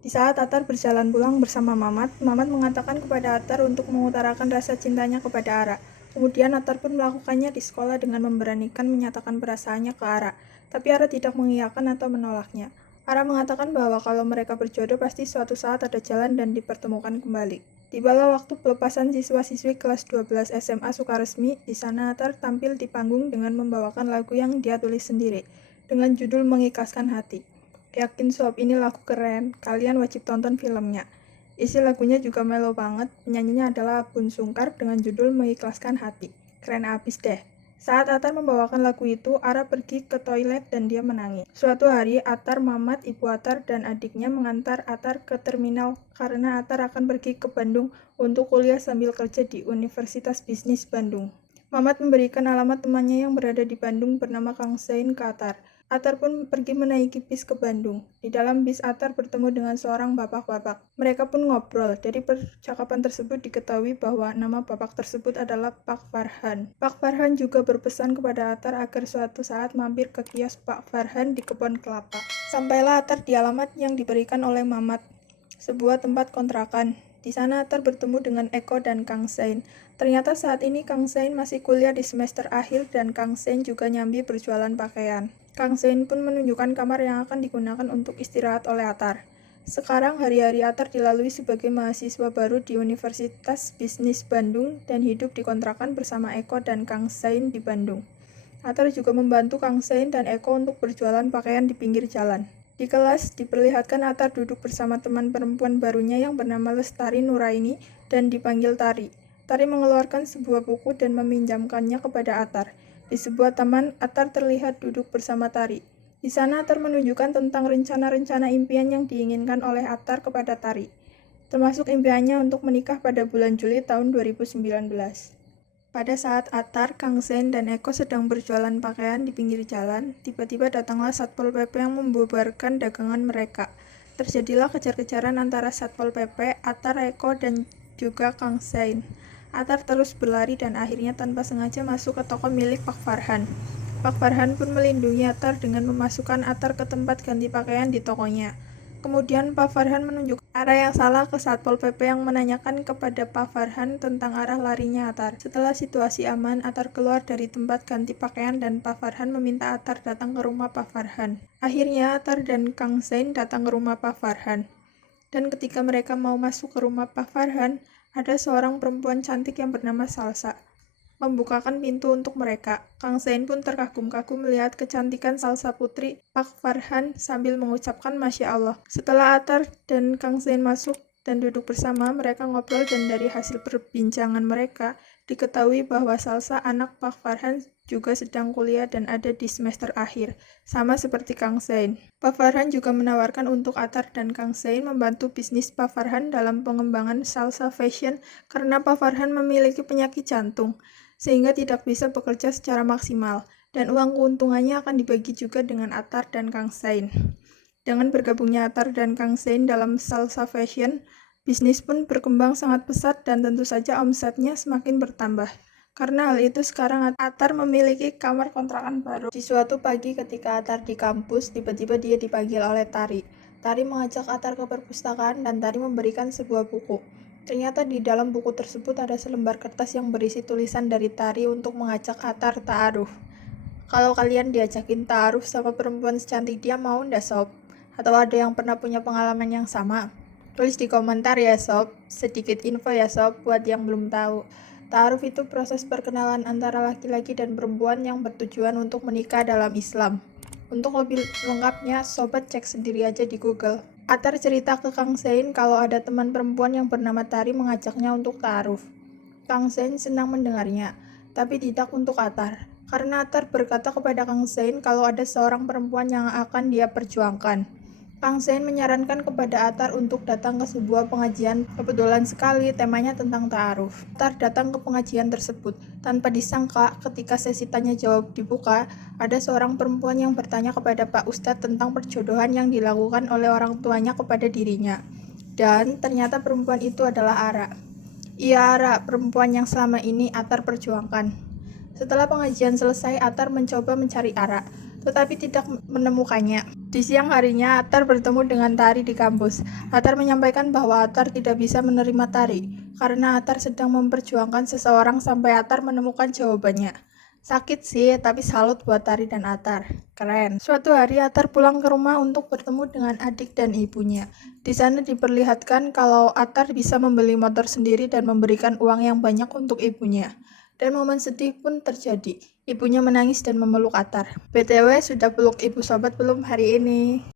Di saat Atar berjalan pulang bersama Mamat, Mamat mengatakan kepada Atar untuk mengutarakan rasa cintanya kepada Ara. Kemudian Atar pun melakukannya di sekolah dengan memberanikan menyatakan perasaannya ke Ara. Tapi Ara tidak mengiyakan atau menolaknya. Ara mengatakan bahwa kalau mereka berjodoh pasti suatu saat ada jalan dan dipertemukan kembali. Tibalah waktu pelepasan siswa-siswi kelas 12 SMA Sukaresmi. Di sana Atar tampil di panggung dengan membawakan lagu yang dia tulis sendiri, dengan judul Mengikhlaskan Hati. Yakin sob, ini lagu keren, kalian wajib tonton filmnya. Isi lagunya juga melo banget, penyanyinya adalah Bun Sungkar dengan judul Mengikhlaskan Hati. Keren abis deh. Saat Atar membawakan lagu itu, Ara pergi ke toilet dan dia menangis. Suatu hari, Atar, Mamat, ibu Atar, dan adiknya mengantar Atar ke terminal karena Atar akan pergi ke Bandung untuk kuliah sambil kerja di Universitas Bisnis Bandung. Mamat memberikan alamat temannya yang berada di Bandung bernama Kang Zain ke Atar. Atar pun pergi menaiki bis ke Bandung. Di dalam bis, Atar bertemu dengan seorang bapak-bapak. Mereka pun ngobrol. Dari percakapan tersebut diketahui bahwa nama bapak tersebut adalah Pak Farhan. Pak Farhan juga berpesan kepada Atar agar suatu saat mampir ke kios Pak Farhan di kebun kelapa. Sampailah Atar di alamat yang diberikan oleh Mamat, sebuah tempat kontrakan. Di sana Atar bertemu dengan Eko dan Kang Zain. Ternyata saat ini Kang Zain masih kuliah di semester akhir dan Kang Zain juga nyambi berjualan pakaian. Kang Zain pun menunjukkan kamar yang akan digunakan untuk istirahat oleh Atar. Sekarang hari-hari Atar dilalui sebagai mahasiswa baru di Universitas Bisnis Bandung dan hidup di kontrakan bersama Eko dan Kang Zain di Bandung. Atar juga membantu Kang Zain dan Eko untuk berjualan pakaian di pinggir jalan. Di kelas, diperlihatkan Atar duduk bersama teman perempuan barunya yang bernama Lestari Nuraini dan dipanggil Tari. Tari mengeluarkan sebuah buku dan meminjamkannya kepada Atar. Di sebuah taman, Atar terlihat duduk bersama Tari. Di sana Atar menunjukkan tentang rencana-rencana impian yang diinginkan oleh Atar kepada Tari, termasuk impiannya untuk menikah pada bulan Juli tahun 2019. Pada saat Atar, Kang Zain, dan Eko sedang berjualan pakaian di pinggir jalan, tiba-tiba datanglah Satpol PP yang membubarkan dagangan mereka. Terjadilah kejar-kejaran antara Satpol PP, Atar, Eko, dan juga Kang Zain. Atar terus berlari dan akhirnya tanpa sengaja masuk ke toko milik Pak Farhan. Pak Farhan pun melindungi Atar dengan memasukkan Atar ke tempat ganti pakaian di tokonya. Kemudian Pak Farhan menunjukkan arah yang salah ke Satpol PP yang menanyakan kepada Pak Farhan tentang arah larinya Atar. Setelah situasi aman, Atar keluar dari tempat ganti pakaian dan Pak Farhan meminta Atar datang ke rumah Pak Farhan. Akhirnya Atar dan Kang Zain datang ke rumah Pak Farhan. Dan ketika mereka mau masuk ke rumah Pak Farhan, ada seorang perempuan cantik yang bernama Salsa membukakan pintu untuk mereka. Kang Zain pun terkagum-kagum melihat kecantikan Salsa putri Pak Farhan sambil mengucapkan Masya Allah. Setelah Atar dan Kang Zain masuk dan duduk bersama, mereka ngobrol dan dari hasil perbincangan mereka, diketahui bahwa Salsa anak Pak Farhan juga sedang kuliah dan ada di semester akhir, sama seperti Kang Zain. Pak Farhan juga menawarkan untuk Atar dan Kang Zain membantu bisnis Pak Farhan dalam pengembangan Salsa Fashion karena Pak Farhan memiliki penyakit jantung, sehingga tidak bisa bekerja secara maksimal, dan uang keuntungannya akan dibagi juga dengan Atar dan Kang Zain. Dengan bergabungnya Atar dan Kang Zain dalam Salsa Fashion, bisnis pun berkembang sangat pesat dan tentu saja omsetnya semakin bertambah. Karena hal itu sekarang Atar memiliki kamar kontrakan baru. Di suatu pagi ketika Atar di kampus, tiba-tiba dia dipanggil oleh Tari. Tari mengajak Atar ke perpustakaan dan Tari memberikan sebuah buku. Ternyata di dalam buku tersebut ada selembar kertas yang berisi tulisan dari Tari untuk mengajak Atar ta'aruf. Kalau kalian diajakin ta'aruf sama perempuan secantik dia, mau ndak sob? Atau ada yang pernah punya pengalaman yang sama? Tulis di komentar ya sob. Sedikit info ya sob buat yang belum tahu. Ta'aruf itu proses perkenalan antara laki-laki dan perempuan yang bertujuan untuk menikah dalam Islam. Untuk lebih lengkapnya, sobat cek sendiri aja di Google. Atar cerita ke Kang Zain kalau ada teman perempuan yang bernama Tari mengajaknya untuk ta'aruf. Kang Zain senang mendengarnya, tapi tidak untuk Atar. Karena Atar berkata kepada Kang Zain kalau ada seorang perempuan yang akan dia perjuangkan. Kang Zain menyarankan kepada Atar untuk datang ke sebuah pengajian. Kebetulan sekali temanya tentang ta'aruf. Atar datang ke pengajian tersebut. Tanpa disangka, ketika sesi tanya jawab dibuka, ada seorang perempuan yang bertanya kepada Pak Ustadz tentang perjodohan yang dilakukan oleh orang tuanya kepada dirinya. Dan ternyata perempuan itu adalah Ara. Iya, Ara, perempuan yang selama ini Atar perjuangkan. Setelah pengajian selesai, Atar mencoba mencari Ara. tetapi tidak menemukannya. Di siang harinya, Atar bertemu dengan Tari di kampus. Atar menyampaikan bahwa Atar tidak bisa menerima Tari, karena Atar sedang memperjuangkan seseorang sampai Atar menemukan jawabannya. Sakit sih, tapi salut buat Tari dan Atar. Keren. Suatu hari Atar pulang ke rumah untuk bertemu dengan adik dan ibunya. Di sana diperlihatkan kalau Atar bisa membeli motor sendiri dan memberikan uang yang banyak untuk ibunya. Dan momen sedih pun terjadi. Ibunya menangis dan memeluk Atar. BTW, sudah peluk ibu sobat belum hari ini?